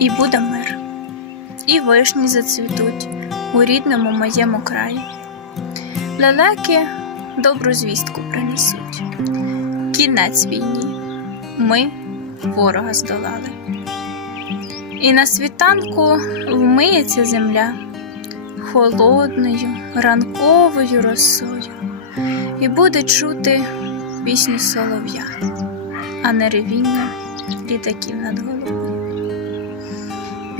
і буде мир, і вишні зацвітуть у рідному моєму краї. Лелеки добру звістку принесуть. Кінець війні, ми ворога здолали. І на світанку вмиється земля холодною ранковою росою, і буде чути пісню солов'я, а не ревіння літаків над головою.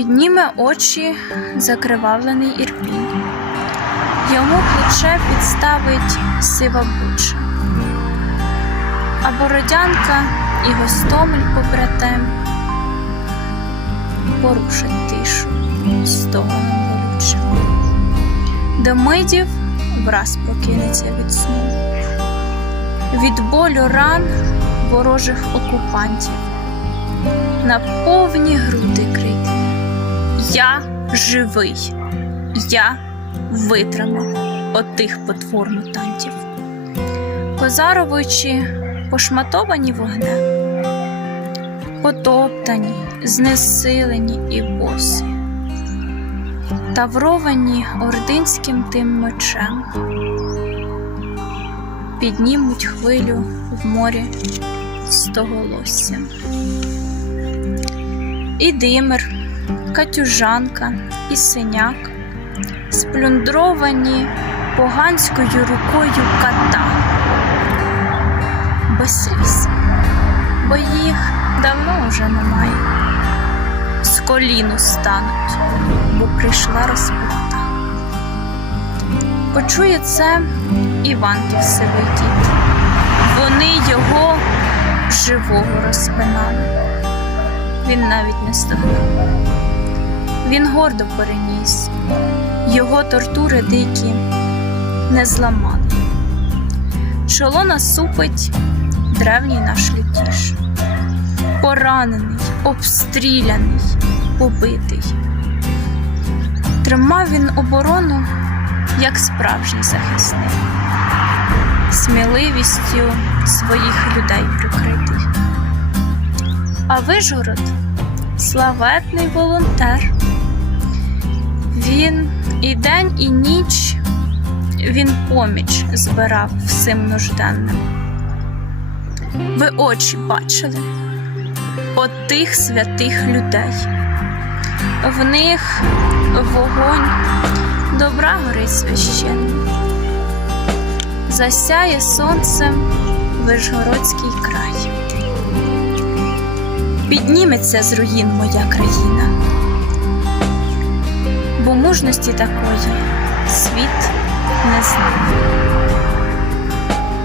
Підніме очі закривавлений ірпінь, йому плече підставить сива буча, а бородянка і гостомель побратем порушать тишу стогоном болючим. Демидів враз прокинеться від сну, від болю ран ворожих окупантів, на повні груди крикне Я живий, я витримав отих потвор мутантів. Козаровичі пошматовані вогнем, потоптані, знесилені і босі, тавровані ординським тим мечем, піднімуть хвилю в морі стоголоссям. І димир, катюжанка, і синяк, сплюндровані поганською рукою ката, без бо їх давно уже немає. З коліну стануть, бо прийшла розплата. Почує це Іванків сивий. Вони його живого розпинали. Він навіть не стогнав. Він гордо переніс, його тортури дикі не зламали. Чоло насупить древній наш лютіш. Поранений, обстріляний, побитий. Тримав він оборону, як справжній захисник, сміливістю своїх людей прикритий. А Вижгород славетний волонтер. Він і день, і ніч він поміч збирав всім нужденним. Ви очі бачили от тих святих людей. В них вогонь добра горить священний. Засяє сонцем Вишгородський край. Підніметься з руїн моя країна, бо мужності такої світ не знав.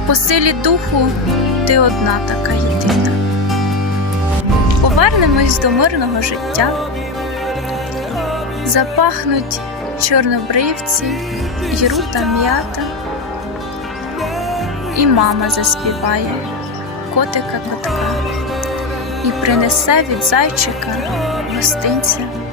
По силі духу ти одна така єдина. Повернемось до мирного життя, запахнуть чорнобривці, й рута м'ята, і мама заспіває котика котка і принесе від зайчика гостинця